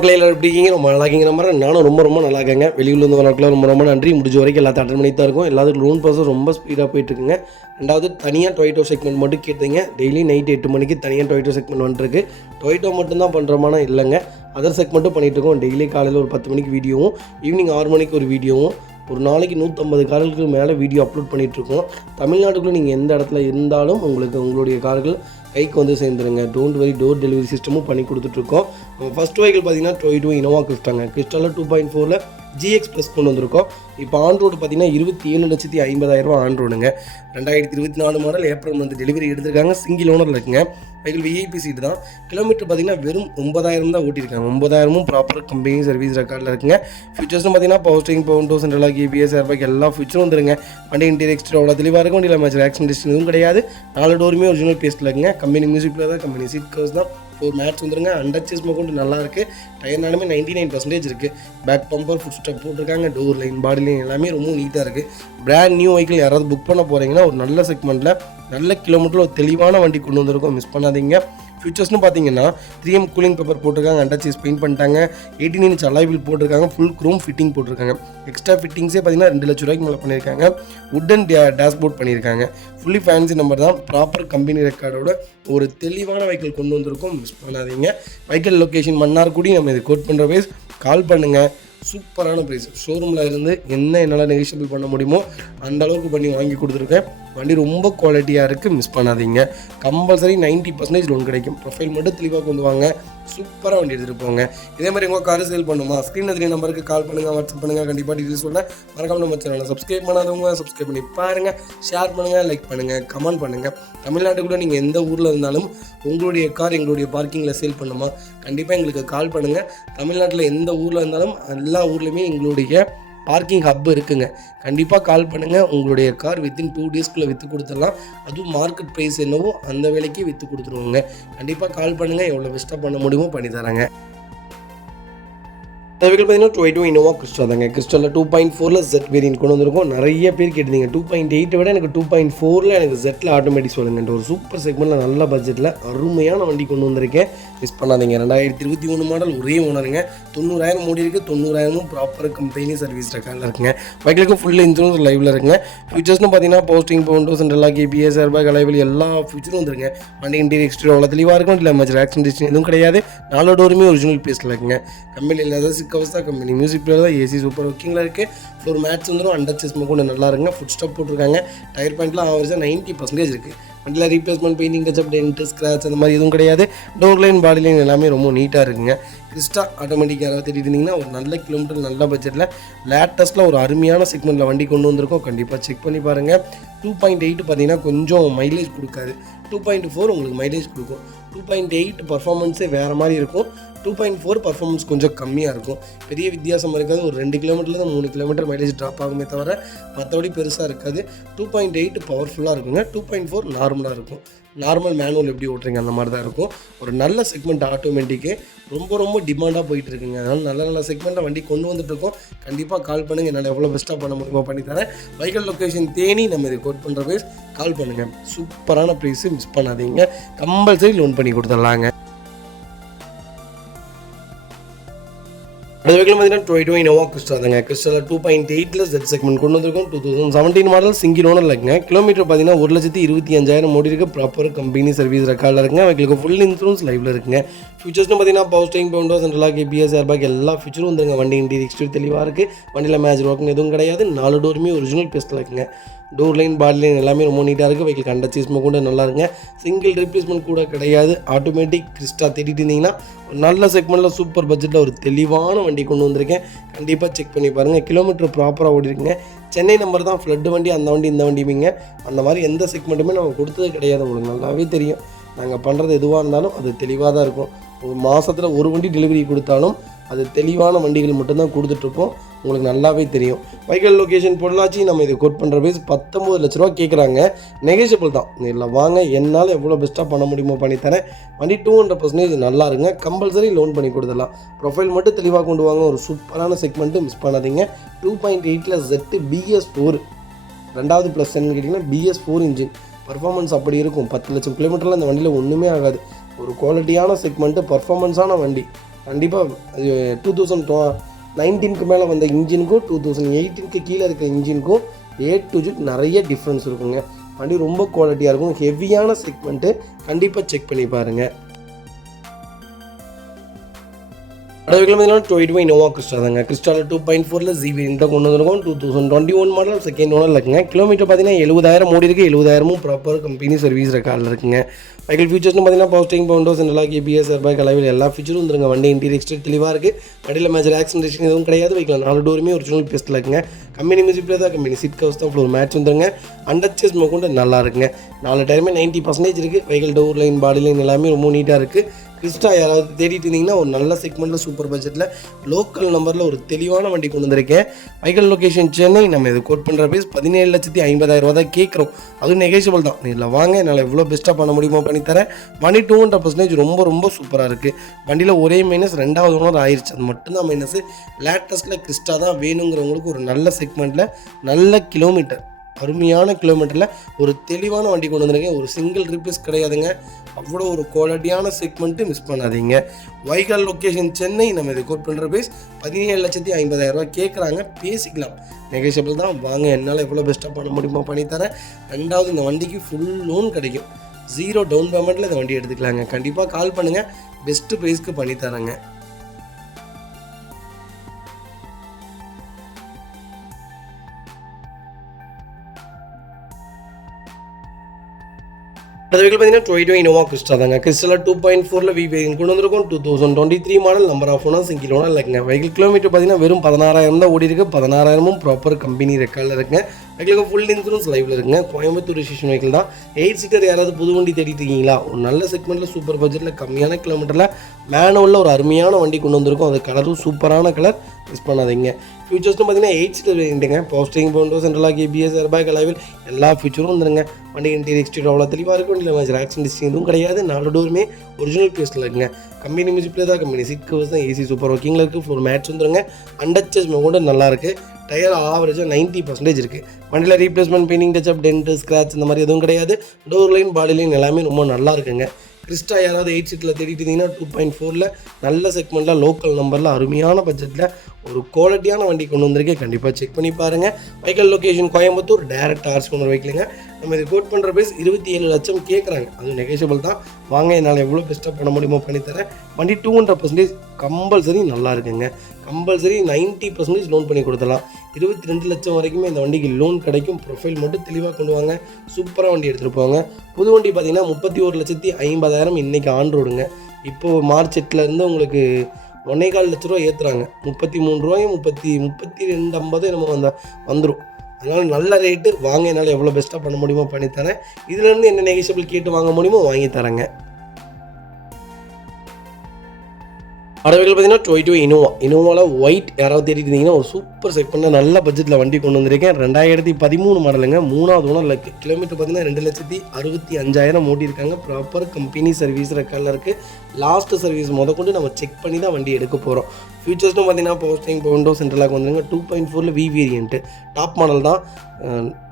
மக்களே எல்லாரும் எப்படி இருக்கீங்க? ரொம்ப நல்லா இருக்கீங்க மாதிரி நானும் ரொம்ப நல்லா இருக்கேங்க. வெளியூர்லேருந்து வரக்கலாம் ரொம்ப நன்றி. முடிஞ்ச வரைக்கும் எல்லாத்தையும் அட்டன் பண்ணி தான் இருக்கும். எல்லாத்துக்கும் லோன் ப்ராசஸ் ரொம்ப ஸ்பீடாக போயிட்டுருக்குங்க. ரெண்டாவது தனியாக டொயேட்டோ செக்மெண்ட் மட்டும் கேட்டீங்க. டெய்லி நைட் 8 மணிக்கு தனியாக டொயேட்டோ செக்மெண்ட் வந்துருக்கு. டொயேட்டோ மட்டும்தான் பண்ணுறோமானா இல்லைங்க, அதர் செக்மெண்ட்டும் பண்ணிகிட்ருக்கோம். டெய்லி காலையில் ஒரு 10 மணிக்கு வீடியோவும், ஈவினிங் 6 மணிக்கு ஒரு வீடியோவும், ஒரு நாளைக்கு 150 கார்களுக்கு மேலே வீடியோ அப்லோட் பண்ணிகிட்ருக்கோம். தமிழ்நாட்டுக்குள்ளே நீங்கள் எந்த இடத்துல இருந்தாலும் உங்களுடைய கார்கள் கைக்கு வந்து சேர்ந்துருங்க. டோன்ட் வெரி, டோர் டெலிவரி சிஸ்டமும் பண்ணி கொடுத்துட்ருக்கோம். ஃபஸ்ட் வெஹிக்கிள் பார்த்தீங்கன்னா டொயோட்டோ இனோவா கிறிஸ்டாங்க. கிறிஸ்டாவில் 2.4 GX ப்ளஸ் கொண்டு வந்திருக்கோம். இப்போ ஆன் ரோடு பார்த்தீங்கன்னா 27,50,000 ஆன் ரோடுங்க. 2024 மாடல் ஏப்ரல் மந்த் டெலிவரி எடுத்திருக்காங்க. சிங்கிள் ஓனரில் இருக்குங்க. வெஹிக்கிள் VIP சீட்டு தான். கிலோமீட்டர் பார்த்தீங்கன்னா வெறும் 9,000 தான் ஓட்டியிருக்காங்க. 9,000 ப்ராப்பர் கம்பெனி சர்வீஸ் ரெக்கார்டில் இருக்குங்க. ஃபியூச்சர்ஸ்னு பார்த்தீங்கன்னா power steering, power Windows, central ABS, airbag எல்லா ஃபியூச்சரும் வந்துருங்க. வண்டி இன்டீரியர் எக்ஸ்டீரியர் அவ்வளோ தெளிவாக இருக்கும். வண்டியில் மேட்ச் ஆக்சிடென்ட் எதுவும் கிடையாது. 4 டோருமே ஒரிஜினல் பேஸ்ட்டில் இருக்குங்க. கம்பெனி மியூசிக்கில் தான், கம்பெனி சீட் கவர்ஸ் தான். 4 மேட்ச் வந்துருங்க. அண்டர் சேஸ் கொண்டு நல்லாயிருக்கு. டயர்னாலுமே 99% இருக்குது. பேக் பம்பர், ஃபுட் ஸ்டெப் போட்டிருக்காங்க. டோர் லைன், பாடி லைன் எல்லாமே ரொம்ப நீட்டாக இருக்குது. பிராண்ட் நியூ வெஹிக்கிள் யாராவது புக் பண்ண போகிறீங்கன்னா ஒரு நல்ல செக்மெண்ட்டில் நல்ல கிலோமீட்டரில் ஒரு தெளிவான வண்டி கொண்டு வந்திருக்கோம். மிஸ் பண்ணாதீங்க. ஃபியூச்சர்ஸ்னு பார்த்தீங்கன்னா 3M கூலிங் பேப்பர் போட்டிருக்காங்க. அண்டர் சேஸ் பெயிண்ட் பண்ணிட்டாங்க. 18 இன்ச் அலாய் வீல் போட்டிருக்காங்க. ஃபுல் க்ரோம் ஃபிட்டிங் போட்டிருக்காங்க. எக்ஸ்ட்ரா ஃபிட்டிங்ஸே பார்த்தீங்கன்னா 2 லட்ச ரூபாய்க்கு மேலே பண்ணியிருக்காங்க. வுட்டன் டேஷ்போர்ட் பண்ணியிருக்காங்க. ஃபுல்லி ஃபேன்சி நம்பர் தான். ப்ராப்பர் கம்பெனி ரெக்கார்டோட ஒரு தெளிவான வெஹிக்கிள் கொண்டு வந்திருக்கோம். மிஸ் பண்ணாதீங்க. Vehicle location Mannargudi. நம்ம இது கோட் பண்ணுற பேஸ் கால் பண்ணுங்கள். சூப்பரான ப்ரைஸ். ஷோரூமில் இருந்து என்னால் நெகோஷியபிள் பண்ண முடியுமோ அந்த அளவுக்கு பண்ணி வாங்கி கொடுத்துருக்கேன். வண்டி ரொம்ப குவாலிட்டியாக இருக்குது. மிஸ் பண்ணாதீங்க. கம்பல்சரி 90% லோன் கிடைக்கும். ப்ரொஃபைல் மட்டும் தெளிவாக கொண்டு வாங்க. சூப்பராக வண்டி எடுத்துகிட்டு போங்க. இதே மாதிரி உங்கள் கார் சேல் பண்ணுமா? ஸ்க்ரீனில் 3 நம்பருக்கு கால் பண்ணுங்கள், வாட்ஸ்அப் பண்ணுங்கள். கண்டிப்பாக டீட்டெயில்ஸ் சொல்ல மறக்காம நம்ம சேனலை சப்ஸ்கிரைப் பண்ணாதவங்க சப்ஸ்கிரைப் பண்ணி பாருங்கள். ஷேர் பண்ணுங்கள், லைக் பண்ணுங்கள், கமெண்ட் பண்ணுங்கள். தமிழ்நாட்டுக்குள்ளே நீங்கள் எந்த ஊரில் இருந்தாலும் உங்களுடைய கார் எங்களுடைய பார்க்கிங்கில் சேல் பண்ணுமா? கண்டிப்பாக எங்களுக்கு கால் பண்ணுங்கள். தமிழ்நாட்டில் எந்த ஊரில் இருந்தாலும் எல்லா ஊர்லேயுமே எங்களுடைய பார்க்கிங் ஹப் இருக்குங்க. கண்டிப்பாக கால் பண்ணுங்கள். உங்களுடைய கார் வித்தின் 2 டேஸ்க்குள்ளே விற்று கொடுத்துடலாம். அதுவும் மார்க்கெட் ப்ரைஸ் என்னவோ அந்த விலைக்கு விற்று கொடுத்துருவோங்க. கண்டிப்பாக கால் பண்ணுங்கள். எவ்வளோ பெஸ்ட்டாக பண்ண முடியுமோ பண்ணி தராங்க. வெஹிக்கிள் பார்த்தீங்கன்னா டொயோட்டோ இனோவா கிறிஸ்டா தாங்க. கிறிஸ்டாவில் 2.4 Z வேரியன்ட் கொண்டு வந்திருக்கோம். நிறைய பேர் கேட்டிருந்தீங்க 2.8 விட எனக்கு 2.4 எனக்கு Zல ஆட்டோமேட்டிக் சொல்லுங்கன்ட்டு. ஒரு சூப்பர் செக்மெண்ட்டில் நல்ல பட்ஜெட்டில் அருமையான வண்டி கொண்டு வந்திருக்கேன். மிஸ் பண்ணாதீங்க. 2023 மாடல் ஒரே ஓனருங்க. 90,000 ஓடி இருக்குது. 90,000 ப்ராப்பர் கம்பெனி சர்வீஸ் ரெக்கார்டில் இருக்குங்க. வெஹிக்கிளுக்கு ஃபுல் இன்சூரன்ஸ் லைவில் இருக்குங்க. ஃபியூச்சர்ஸ்னு பார்த்தீங்கன்னா posting, windows, central ABS, airbag, அலைவில் எல்லா ஃபியூச்சரும் வந்துருங்க. வண்டி இன்டீரியர் எக்ஸ்டீரியர் அவ்வளோ தெளிவாக இருக்கும். இல்லை மேட்ச் ஆக்சிடென்ட் எதுவும் கிடையாது. 4 டோருமே ஒரிஜினல் பேஸில் இருக்குங்க. கம்பெனி இல்லாத கவர்ஸ் தான். கம்பெனி மியூசிக் பிளேயர் தான். AC சூப்பர் ஒர்க்கிங்கில் இருக்குது. ஃப்ளோர் மேட்ச் வந்துடும். அண்டர் சேஸ் கூட நல்லா இருக்குங்க. ஃபுட் ஸ்டெப் போட்டிருக்காங்க. டயர் பாயிண்ட்லாம் ஆவரேஜாக 90% இருக்குது. வண்டியில் replacement, painting, touch up, dent, scratch அந்த மாதிரி எதுவும் கிடையாது. டோர் லைன், பாடி லைன் எல்லாமே ரொம்ப நீட்டாக இருக்குங்க. கிறிஸ்டா ஆட்டோமேட்டிக் யாராவது தேடிட்டு இருந்தீங்கன்னா ஒரு நல்ல கிலோமீட்டர் நல்ல பட்ஜெட்டில் லேட்டஸ்ட்டில் ஒரு அருமையான செக்மெண்ட்டில் வண்டி கொண்டு வந்திருக்கோம். கண்டிப்பாக செக் பண்ணி பாருங்கள். 2.8 பார்த்தீங்கன்னா கொஞ்சம் மைலேஜ் கொடுக்காது. 2.4 உங்களுக்கு மைலேஜ் கொடுக்கும். 2.8 பர்ஃபார்மன்ஸே வேறு மாதிரி இருக்கும். 2.4 பர்ஃபார்மன்ஸ் கொஞ்சம் கம்மியாக இருக்கும். பெரிய வித்தியாசம் இருக்காது. ஒரு 2 கிலோமீட்டர்லேருந்து 3 கிலோமீட்டர் மைலேஜ் ட்ராப் ஆகுமே தவிர மற்றபடி பெருசாக இருக்காது. 2.8 பவர்ஃபுல்லாக இருக்குங்க. 2.4 நார்மலாக இருக்கும். நார்மல் மேனுவல் எப்படி ஓட்டுறீங்க அந்த மாதிரி தான் இருக்கும். ஒரு நல்ல செக்மெண்ட் ஆட்டோமேட்டிக்கு ரொம்ப டிமாண்டாக போயிட்டு இருக்குங்க. அதனால் நல்ல செக்மெண்ட்டை வண்டி கொண்டு வந்துட்டுருக்கோம். கண்டிப்பாக கால் பண்ணுங்கள். என்னால் எவ்வளோ பெஸ்ட்டாக பண்ண முடியுமோ பண்ணித்தரேன். Vehicle location Theni. நம்ம இதை கோட் பண்ணுற ப்ரைஸ் கால் பண்ணுங்கள். சூப்பரான ப்ரைஸு. மிஸ் பண்ணாதீங்க. கம்பல்சரி லோன் பண்ணி கொடுத்துடலாங்க. அது வெஹிக்கிள் பார்த்தீங்கன்னா டொயோட்டோ இனோவா கிறிஸ்டா தாங்க. கிறிஸ்டாவில் 2.8 Z செக்மெண்ட் கொண்டு வந்திருக்கோம். 2017 மாடல் சிங்கிள் ஓனரில் இருக்குங்க. கிலோமீட்டர் பார்த்தீங்கன்னா 1,25,000 ஓடி இருக்குது. ப்ராப்பர் கம்பெனி சர்வீஸ் ரெக்கார்டில் இருக்குங்க. வெஹிக்கிளுக்கு ஃபுல் இன்சூரன்ஸ் லைவில் இருக்குங்க. ஃபியூச்சர்ஸ்னு பார்த்தீங்கன்னா power steering, power Windows, central ABS, airbag எல்லா ஃபியூச்சரும் வந்துருங்க. வண்டி இன்டீரியர் எக்ஸ்டீரியர் தெளிவாக இருக்குது. வண்டியில் மேட்ச் ஒர்க்கிங் எதுவும் கிடையாது. 4 டோருமே ஒரிஜினல் பேஸ்ட்டில் இருக்குங்க. டோர் லைன், பாடி லைன் எல்லாமே ரொம்ப நீட்டாக இருக்குது. வெஹிக்கிள் அண்டர் சேஸ் கூட நல்லா இருக்குங்க. சிங்கிள் ரீப்ளேஸ்மெண்ட் கூட கிடையாது. ஆட்டோமேட்டிக் கிறிஸ்டா தேடிட்டு இருந்தீங்கன்னா நல்ல செக்மெண்ட்டில் சூப்பர் பட்ஜெட்டில் ஒரு தெளிவான வண்டி கொண்டு வந்திருக்கேன். கண்டிப்பாக செக் பண்ணி பாருங்கள். கிலோமீட்டர் ப்ராப்பராக ஓடி இருக்குங்க. சென்னை நம்பர் தான். ஃப்ளட் வண்டி அந்த வண்டி இந்த வண்டிங்க அந்த மாதிரி எந்த செக்மெண்ட்டுமே நம்ம கொடுத்தது கிடையாது. உங்களுக்கு நல்லாவே தெரியும். நாங்கள் பண்ணுறது எதுவாக இருந்தாலும் அது தெளிவாக தான் இருக்கும். ஒரு மாதத்தில் ஒரு வண்டி டெலிவரி கொடுத்தாலும் அது தெளிவான வண்டிகள் மட்டும்தான் கொடுத்துட்ருப்போம். உங்களுக்கு நல்லாவே தெரியும். வெஹிக்கிள் லொக்கேஷன் பொருளாச்சு. நம்ம இதை கோட் பண்ணுற பேஸ் 19 லட்ச ரூபா கேட்குறாங்க. நெகோஷியபிள் தான். இல்லை வாங்க, என்னால் எவ்வளோ பெஸ்ட்டாக பண்ண முடியுமோ பண்ணித்தரேன். வண்டி 200% நல்லா இருங்க. கம்பல்சரி லோன் பண்ணி கொடுத்துடலாம். ப்ரொஃபைல் மட்டும் தெளிவாக கொண்டு வாங்க. ஒரு சூப்பரான செக்மெண்ட்டு. மிஸ் பண்ணாதீங்க. 2.8 Z BS4 2வது ப்ளஸ் என்னன்னு கேட்டிங்கன்னா BS4 இன்ஜின் பர்ஃபார்மன்ஸ் அப்படி இருக்கும். 10 லட்சம் கிலோமீட்டரில் அந்த வண்டியில் ஒன்றுமே ஆகாது. ஒரு குவாலிட்டியான செக்மெண்ட்டு, பர்ஃபார்மன்ஸான வண்டி. கண்டிப்பாக 2019க்கு மேலே வந்த இன்ஜினுக்கும் 2018க்கு கீழே இருக்க இன்ஜினுக்கும் A to Z நிறைய டிஃப்ரென்ஸ் இருக்குங்க. வண்டி ரொம்ப குவாலிட்டியாக இருக்கும். ஹெவியான செக்மெண்ட்டு கண்டிப்பாக செக் பண்ணி பாருங்கள். அடுத்த பார்த்தீங்கன்னா டொயோட்டா இனோவா கிறிஸ்டா தாங்க. கிறிஸ்டாவில் 2.4 ஜி வேரியன்ட் தான் கொண்டு வந்திருக்கோம். 2021 மாடல் செகண்ட் ஓனர் இருக்குங்க. கிலோமீட்டர் பார்த்தீங்கன்னா 70,000 ஓடி இருக்குது. 70,000 ப்ராப்பர் கம்பெனி சர்வீஸ் ரெக்கார்டில் இருக்குங்க. வெஹிக்கிள் ஃபீச்சர்ஸ்னு பார்த்தீங்கன்னா பவர் ஸ்டீரிங், பவுண்டோ, central lock, ABS, airbag, alloy wheel எல்லா ஃபீச்சரும் வந்துருங்க. வண்டி இன்டீரியர் எக்ஸ்டீரியர் தெளிவாக இருக்குது. வண்டியில் மேஜர் ஆக்சிடென்ட் எதுவும் கிடையாது. வெஹிக்கிள் 4 டோருமே ஒரிஜினல் பெஸ்ட்டில் இருக்குங்க. கம்பெனி மியூசிக் தான், கம்பெனி சீட் கவர்ஸ் தான், ஃப்ளோர் மேட்ச் வந்துருங்க. அண்டர்ச்சேஸ் கொண்டு நல்லா இருக்குங்க. 4 டயருமே 90% இருக்குது. Vehicle door line, body line எல்லாமே ரொம்ப நீட்டாக இருக்குது. கிறிஸ்டா யாராவது தேடிட்டு இருந்தீங்கன்னா ஒரு நல்ல செக்மெண்ட்டில் சூப்பர் பட்ஜெட்டில் லோக்கல் நம்பரில் ஒரு தெளிவான வண்டி கொண்டு வந்திருக்கேன். Vehicle location Chennai. நம்ம இது கோட் பண்ணுற ப்ரைஸ் 17,50,000 தான் கேட்குறோம். அதுவும் நெகோஷியபிள் தான். இதில் வாங்க, என்னால் எவ்வளோ பெஸ்ட்டாக பண்ண முடியுமோ பண்ணித்தரேன். வண்டி 200% ரொம்ப சூப்பராக இருக்குது. வண்டியில் ஒரே மைனஸ் 2வது ஓனர் ஆயிடுச்சு. அது மட்டும்தான் மைனஸ். லேட்டஸ்ட்டில் கிறிஸ்டா தான் வேணுங்கிறவங்களுக்கு ஒரு நல்ல செக்மெண்ட்டில் நல்ல கிலோமீட்டர், அருமையான கிலோமீட்டரில் ஒரு தெளிவான வண்டி கொண்டு வந்திருக்கேன். ஒரு சிங்கிள் ரிப்பீஸ் கிடையாதுங்க. அவ்வளோ ஒரு குவாலிட்டியான செக்மெண்ட்டு மிஸ் பண்ணாதீங்க. Vehicle location Chennai. நம்ம இது கோட் பண்ணுற ப்ரைஸ் 17,50,000 கேட்குறாங்க. பேசிக்கலாம், நெகோஷியபிள் தான். வாங்க, என்னால் எவ்வளோ பெஸ்ட்டாக பண்ண முடியுமோ பண்ணித்தரேன். 2வது இந்த வண்டிக்கு ஃபுல் லோன் கிடைக்கும். 0 டவுன் பேமெண்ட்டில் இந்த வண்டி எடுத்துக்கலாங்க. கண்டிப்பாக கால் பண்ணுங்கள், பெஸ்ட்டு ப்ரைஸ்க்கு பண்ணித்தரேங்க. அது வெஹிக்கிள் பார்த்தீங்கன்னா டொயோட்டா இனோவா கிறிஸ்டா தாங்க. கிறிஸ்டாவில் 2.4 வி வேரியன்ட் கொண்டு வந்திருக்கும். 2023 model. Number of owner single owner இல்லைங்க. வெஹிக்கிள் கிலோமீட்டர் பார்த்தீங்கன்னா வெறும் 16,000 தான் ஓடி இருக்குது. 16,000 ப்ராப்பர் கம்பெனி ரெக்கார்டில் இருக்குங்க. வெஹிக்கிளுக்கு ஃபுல் இன்சூரன்ஸ் லைவில் இருக்குங்க. கோயம்புத்தூர் ரிஜிஸ்ட்ரேஷன் வெஹிக்கிள் தான். 8 சீட்டர் யாராவது புது வண்டி தேடிட்டு இருக்கீங்களா? ஒரு நல்ல செக்மெண்ட்டில் சூப்பர் பட்ஜெட்டில் கம்மியான கிலோமீட்டரில் மேனுவலில் ஒரு அருமையான வண்டி கொண்டு வந்திருக்கும். அது கலரும் சூப்பரான கலர், மிஸ் பண்ணாதீங்க. ஃபியூச்சர்ஸ்னு பார்த்தீங்கன்னா 8 சீட்டர் வேரியண்ட்டுங்க. பவர் ஸ்டீரிங், பவுண்டோ, central lock, ABS, airbag, alloy wheel எல்லா ஃபீச்சரும் வந்துருங்க. வண்டி இன்டீரியர் எக்ஸ்டீரியர் அவ்வளோ தெளிவாக இருக்கும். வண்டியில் மேஜர் ஆக்சிடென்ட் எதுவும் கிடையாது. 4 டோருமே ஒரிஜினல் பேஸில் இருக்குங்க. கம்பெனி மியூசிக் தான், கம்பெனி சீட் கவர்ஸ் தான், ஏசி சூப்பர் ஒர்க்கிங்கில் இருக்குது. ஃப்ளோர் மேட்ச் வந்துருங்க. அண்டர்ச்சேஸ் கூட நல்லாயிருக்கு. டயர் ஆவரேஜாக 90% இருக்குது. வண்டியில் replacement, painting, touch-up, tent, scratch இந்த மாதிரி எதுவும் கிடையாது. டோர் லைன், பாடி லைன் எல்லாமே ரொம்ப நல்லா இருக்குங்க. கிறிஸ்டா யாராவது 8 சீட்டில் தேடிட்டு இருந்தீங்கன்னா 2.4 நல்ல செக்மெண்ட்டில் லோக்கல் நம்பரில் அருமையான பட்ஜெட்டில் ஒரு குவாலிட்டியான வண்டி கொண்டு வந்திருக்கேன். கண்டிப்பாக செக் பண்ணி பாருங்கள். Vehicle location Coimbatore. டேரக்ட் ஆர்ஸ் கொண்டு வைக்கலுங்க. நம்ம இது கோட் பண்ணுற ப்ரைஸ் 27 லட்சம் கேட்குறாங்க. அது நெகோஷியபிள் தான். வாங்க, என்னால் எவ்வளோ பெஸ்ட்டாக பண்ண முடியுமோ பண்ணித்தரேன். வண்டி 200% கம்பல்சரி நல்லா இருக்குங்க. கம்பல்சரி 90% லோன் பண்ணி கொடுத்துடலாம். 22 லட்சம் வரைக்குமே இந்த வண்டிக்கு லோன் கிடைக்கும். ப்ரொஃபைல் மட்டும் தெளிவாக கொண்டு வாங்க. சூப்பராக வண்டி எடுத்துகிட்டு போவாங்க. புது வண்டி பார்த்தீங்கன்னா 31,50,000 இன்றைக்கி ஆன் ரோடுங்க. இப்போது மார்ச் 8லேருந்து உங்களுக்கு 1,4 லட்ச ரூபா ஏற்றுறாங்க. 33 ரூபாயும் 32,50 நம்ம வந்துடும். அதனால் நல்ல ரேட்டு. வாங்க, என்னால் எவ்வளோ பெஸ்ட்டாக பண்ண முடியுமோ பண்ணித்தரேன். இதுலேருந்து என்ன நெகோஷியபிள் கேட்டு வாங்க முடியுமோ வாங்கி தரேங்க. அடுத்த பார்த்தீங்கன்னா டொயோட்டா இனோவாவில் ஒயிட் யாராவது தேடிட்டு இருந்தீங்கன்னா ஒரு சூப்பர் செக்மெண்ட்டில் நல்ல பட்ஜெட்டில் வண்டி கொண்டு வந்திருக்கேன். 2013 மாடலுங்க. 3வது ஓனர் இருக்குது. கிலோமீட்டர் பார்த்தீங்கன்னா 2,65,000 ஓட்டியிருக்காங்க. ப்ராப்பர் கம்பெனி சர்வீஸ் ரெக்கார்டில் இருக்குது. லாஸ்ட் சர்வீஸ் கொண்டு நம்ம செக் பண்ணி தான் வண்டி எடுக்க போகிறோம். ஃபீச்சர்ஸ்னு பார்த்தீங்கன்னா பவர் ஸ்டீரிங், பவுண்டோ, சென்ட்ரலாக் வந்துருங்க. 2.4 வி வேரியன்ட்டு டாப் மாடல் தான்.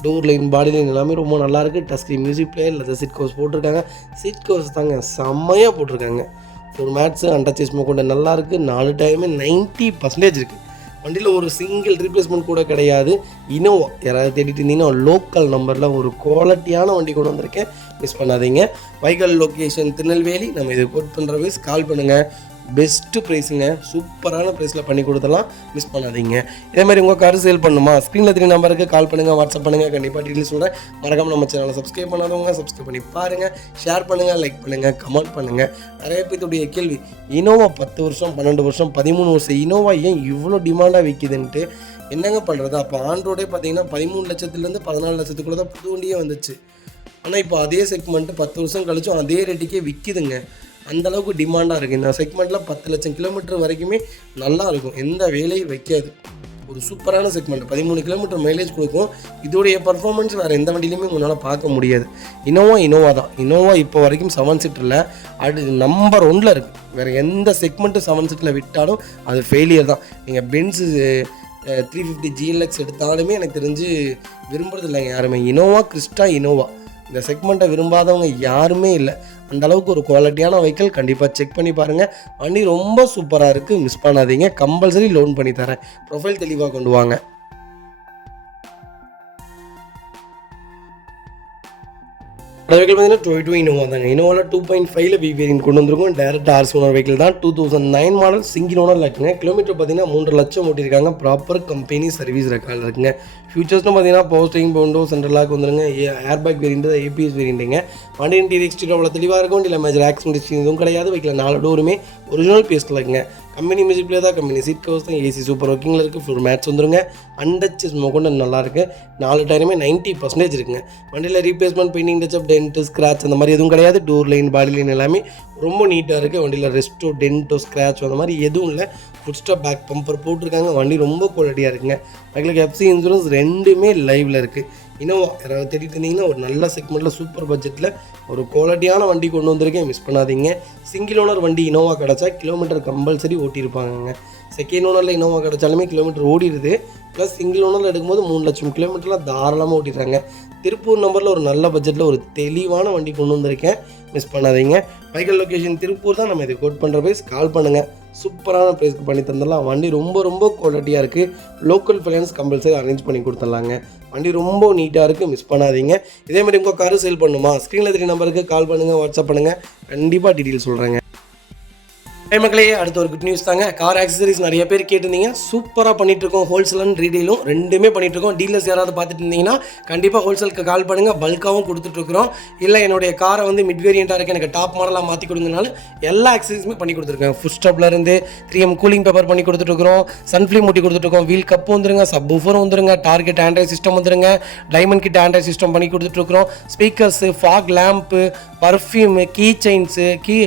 டோர் லைன், பாடி லைன் எல்லாமே ரொம்ப நல்லாயிருக்கு. Touch screen, music player, leather seat covers போட்டிருக்காங்க. சீட் கவர்ஸ் தாங்க செம்மையாக போட்டிருக்காங்க. ஃபுல் மேட்ச்சு, அண்டர்ச்சேஸ் கூட நல்லாயிருக்கு. 4 டயருமே 90% இருக்குது. வண்டியில் ஒரு சிங்கிள் ரீப்ளேஸ்மெண்ட் கூட கிடையாது. இனோவா யாராவது தேடிட்டு இருந்தீங்கன்னா லோக்கல் நம்பரில் ஒரு குவாலிட்டியான வண்டி கொண்டு வந்திருக்கேன். மிஸ் பண்ணாதீங்க. Vehicle location Tirunelveli. நம்ம இதை கோட் பண்ணுற வைஸ் கால் பண்ணுங்கள். பெஸ்ட்டு ப்ரைஸுங்க. சூப்பரான ப்ரைஸில் பண்ணி கொடுத்தலாம். மிஸ் பண்ணாதீங்க. இதே மாதிரி உங்கள் கார் சேல் பண்ணுமா? ஸ்க்ரீனில் 3 நம்பருக்கு கால் பண்ணுங்கள், வாட்ஸ்அப் பண்ணுங்கள். கண்டிப்பாக டீட்டெயில்ஸ் சொல்கிறேன். மறக்காமல் நம்ம சேனலை சப்ஸ்கிரைப் பண்ணாதவங்க சப்ஸ்கிரைப் பண்ணி பாருங்கள். ஷேர் பண்ணுங்கள், லைக் பண்ணுங்கள், கமெண்ட் பண்ணுங்கள். நிறைய பேருடைய கேள்வி, இனோவா 10 வருஷம் 12 வருஷம் 13 வருஷம் இனோவா ஏன் இவ்வளோ டிமாண்டாக விற்கிதுன்ட்டு. என்னங்க பண்ணுறது? அப்போ ஆண்ட்ரோடே பார்த்தீங்கன்னா 13 லட்சத்துலேருந்து 14 லட்சத்துக்குள்ளே தான் புது வண்டியே வந்துச்சு. ஆனால் இப்போ அதே செக்மெண்ட்டு 10 வருஷம் கழிச்சும் அதே ரேட்டுக்கே விற்கிதுங்க. அந்தளவுக்கு டிமாண்டாக இருக்குது. இந்த செக்மெண்ட்டில் 10 லட்சம் கிலோமீட்டர் வரைக்குமே நல்லாயிருக்கும். எந்த வேலையும் வைக்காது. ஒரு சூப்பரான செக்மெண்ட். 13 கிலோமீட்டர் மைலேஜ் கொடுக்கும். இதோடைய பர்ஃபார்மன்ஸ் வேறு எந்த வண்டியிலுமே உங்களால் பார்க்க முடியாது. இனோவா தான். இனோவா இப்போ வரைக்கும் 7 சீட்டரில் நம்பர் 1ல் இருக்குது. வேறு எந்த செக்மெண்ட்டு 7 சீட்டில் விட்டாலும் அது ஃபெயிலியர் தான். நீங்கள் பென்ஸு 350 GLX எடுத்தாலுமே எனக்கு தெரிஞ்சு விரும்புறது இல்லைங்க யாருமே. இனோவா கிறிஸ்டா இந்த செக்மெண்ட்டை விரும்பாதவங்க யாருமே இல்லை. அந்தளவுக்கு ஒரு குவாலிட்டியான வெஹிக்கிள். கண்டிப்பாக செக் பண்ணி பாருங்கள். வண்டி ரொம்ப சூப்பராக இருக்குது, மிஸ் பண்ணாதீங்க. கம்பல்சரி லோன் பண்ணி தரேன். ப்ரொஃபைல் தெளிவாக கொண்டு வாங்க. வெஹிக்கிள் பார்த்தீங்கன்னா டொயோட்டோ இனோவா தாங்க. இனோவாவில் 2.5ல வி வேரியன்ட் கொண்டு வந்திருக்கும். டேரக்ட் ஆர்சி ஓனர் வெஹிக்கிள் தான். 2009 மாடல், சிங்கிள் ஓனர் இருக்குங்க. கிலோமீட்டர் பார்த்தீங்கன்னா 3.5 லட்சம் ஓட்டியிருக்காங்க. ப்ராப்பர் கம்பெனி சர்வீஸ் ரெக்கார்டில் இருக்குங்க. ஃபியூச்சர்ஸ்னு பார்த்தீங்கன்னா power steering, window, central lock வந்துருங்க. ஏர்பேக் வேரியன்ட், ஏபிஎஸ் வேரியண்ட்டுங்க. வண்டி இன்டீரியர் எக்ஸ்டீரியர் அவ்வளோ தெளிவாக இருக்கும். இல்லை மேஜர் ஆக்சிடென்ட் எதுவும் கிடையாது. வெஹிக்கில் 4 டோருமே ஒரிஜினல் பேஸ்ட்டில் இருக்குங்க. கம்பெனி மியூசிக் பிளே தான், கம்பெனி சீட் கவர்ஸ் தான், ஏசி சூப்பர் ஒர்க்கிங்கில் இருக்குது. ஃபுல் மேட்ச் வந்துருங்க. அண்டச் கொண்டு நல்லாயிருக்கு. 4 டயருமே 90% இருக்குங்க. வண்டியில் replacement, painting, touch-up, tent, scratch அந்த மாதிரி எதுவும் கிடையாது. டோர் லைன், பாடி லைன் எல்லாமே ரொம்ப நீட்டாக இருக்குது. வண்டியில் ரெஸ்ட்டோ, டென்ட்டோ, ஸ்க்ராச்சோ அந்த மாதிரி எதுவும் இல்லை. ஃபுட் ஸ்டாப், பேக் பம்பர் போட்டிருக்காங்க. வண்டி ரொம்ப குவாலிட்டியாக இருக்குங்க. எங்களுக்கு எஃப்சி இன்சூரன்ஸ் ரெண்டுமே லைவில் இருக்குது. இனோவா யாராவது தேடிட்டு இருந்தீங்கன்னா ஒரு நல்ல செக்மெண்ட்டில் சூப்பர் பட்ஜெட்டில் ஒரு குவாலிட்டியான வண்டி கொண்டு வந்திருக்கேன், மிஸ் பண்ணாதீங்க. சிங்கிள் ஓனர் வண்டி இனோவா கிடச்சா கிலோமீட்டர் கம்பல்சரி ஓட்டியிருப்பாங்க. செகண்ட் ஓனரில் இனோவா கிடச்சாலுமே கிலோமீட்டர் ஓடிடுது. ப்ளஸ் சிங்கிள் ஓனரில் எடுக்கும்போது 3 லட்சம் கிலோமீட்டர்லாம் தாராளமாக ஓட்டிடுறாங்க. திருப்பூர் நம்பரில் ஒரு நல்ல பட்ஜெட்டில் ஒரு தெளிவான வண்டி கொண்டு வந்திருக்கேன், மிஸ் பண்ணாதீங்க. வெஹிக்கிள் லொக்கேஷன் திருப்பூர் தான். நம்ம இதை கோட் பண்ணுற ப்ரைஸ் கால் பண்ணுங்கள். சூப்பரான ப்ரைஸ்க்கு பண்ணி தந்துடலாம். வண்டி ரொம்ப ரொம்ப குவாலிட்டியாக இருக்குது. லோக்கல் ஃபைனான்ஸ் கம்பல்சரி அரேஞ்ச் பண்ணி கொடுத்துடலாங்க. வண்டி ரொம்ப நீட்டாக இருக்குது, மிஸ் பண்ணாதீங்க. இதே மாதிரி உங்கள் காரு சேல் பண்ணுமா, ஸ்க்ரீனில் 3 நம்பருக்கு கால் பண்ணுங்கள், வாட்ஸ்அப் பண்ணுங்கள். கண்டிப்பாக டீட்டெயில் சொல்கிறேங்க. மக்களே, அடுத்த ஒரு குட் நியூஸ் தாங்க. கார் ஆக்சசரிஸ் நிறைய பேர் கேட்டிருந்தீங்க. சூப்பராக பண்ணிகிட்ருக்கோம். ஹோல்சேல் அண்ட் ரீடெயிலும் ரெண்டுமே பண்ணிகிட்ருக்கோம். டீலர்ஸ் யாராவது பார்த்துட்டு இருந்தீங்கன்னா கண்டிப்பாக ஹோல்சேலுக்கு கால் பண்ணுங்கள். பல்காகவும் கொடுத்துட்ருக்குறோம். இல்லை என்னுடைய காரை வந்து மிட் வேரியண்ட்டாக இருக்குது, எனக்கு டாப் மாடலாக மாற்றி கொடுங்கனாலும் எல்லா ஆக்சசரிஸுமே பண்ணி கொடுத்துருக்கேன். ஃபுட் ஸ்டாப்லேருந்து 3M கூலிங் பேப்பர் பண்ணி கொடுத்துட்ருக்குறோம். சன்ஃப்ளீம் ஊட்டி கொடுத்துட்ருக்கோம். வீல் கப்பு வந்துருங்க, சப் ஊஃபர் வந்துருங்க, டார்கெட் ஆண்ட்ராய்ட் சிஸ்டம் வந்துருங்க, டைமண்ட் கிட் ஆண்ட்ராய்ட் சிஸ்டம் பண்ணி கொடுத்துட்ருக்குறோம். Speakers, fog lamp, perfume, key chains, key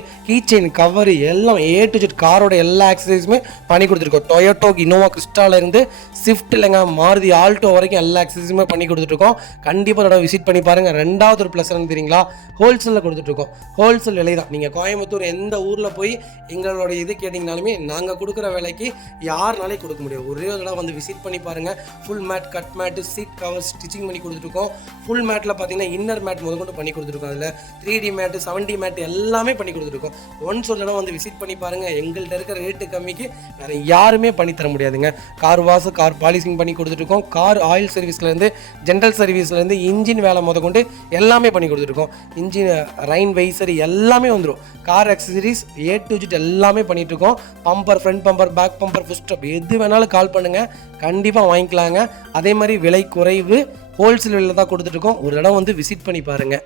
chain cover எல்லாம் A to Z காரோட எல்லா ஆக்சசரிஸுமே பண்ணி கொடுத்துருக்கோம். டொயோட்டோ இனோவா கிறிஸ்டாலேருந்து ஸ்விஃப்ட் இல்லைங்க, மாருதி ஆல்டோ வரைக்கும் எல்லா ஆக்சசரிஸுமே பண்ணி கொடுத்துட்ருக்கோம். கண்டிப்பாக அதோட விசிட் பண்ணி பாருங்கள். ரெண்டாவது ஒரு ப்ளஸ் என்ன தெரியுங்களா, ஹோல்சேலில் கொடுத்துட்ருக்கோம். ஹோல்சேல் விலை தான். நீங்கள் கோயம்புத்தூர் எந்த ஊரில் போய் எங்களோட இது கேட்டிங்கனாலுமே நாங்கள் கொடுக்குற விலைக்கு யாருனாலே கொடுக்க முடியும். ஒரே ஒரு தடவை வந்து விசிட் பண்ணி பாருங்கள். Full mat, cut mat, seat cover stitching பண்ணி கொடுத்துருக்கோம். ஃபுல் மேட்டில் பார்த்தீங்கன்னா இன்னர் மேட் முதற்கொண்டு பண்ணி கொடுத்துருக்கோம். அதில் 3D மேட்டு, 7D மேட்டு எல்லாமே பண்ணி கொடுத்துருக்கோம். ஒன்ஸ் ஒரு தடவை வந்து விசிட் பண்ணி பாருங்கள். எங்கள்கிட்ட இருக்கிற ரேட்டு கம்மிக்கு வேறு யாருமே பண்ணி தர முடியாதுங்க. கார் வாஷ், கார் பாலிசிங் பண்ணி கொடுத்துருக்கோம். கார் ஆயில் சர்வீஸ்லேருந்து, ஜென்ரல் சர்வீஸ்லேருந்து, இன்ஜின் வேலை முதற்கொண்டு எல்லாமே பண்ணி கொடுத்துருக்கோம். இன்ஜின் ரைன் வைசர் எல்லாமே வந்துடும். Car accessories A to Z எல்லாமே பண்ணிகிட்ருக்கோம். Bumper, front bumper, back bumper, foot step எது வேணாலும் கால் பண்ணுங்கள், கண்டிப்பாக வாங்கிக்கலாங்க. அதே மாதிரி விலை குறைவு, ஹோல்சேல் விலையில் தான் கொடுத்துட்ருக்கோம். ஒரு தடவை வந்து விசிட் பண்ணி பாருங்கள்.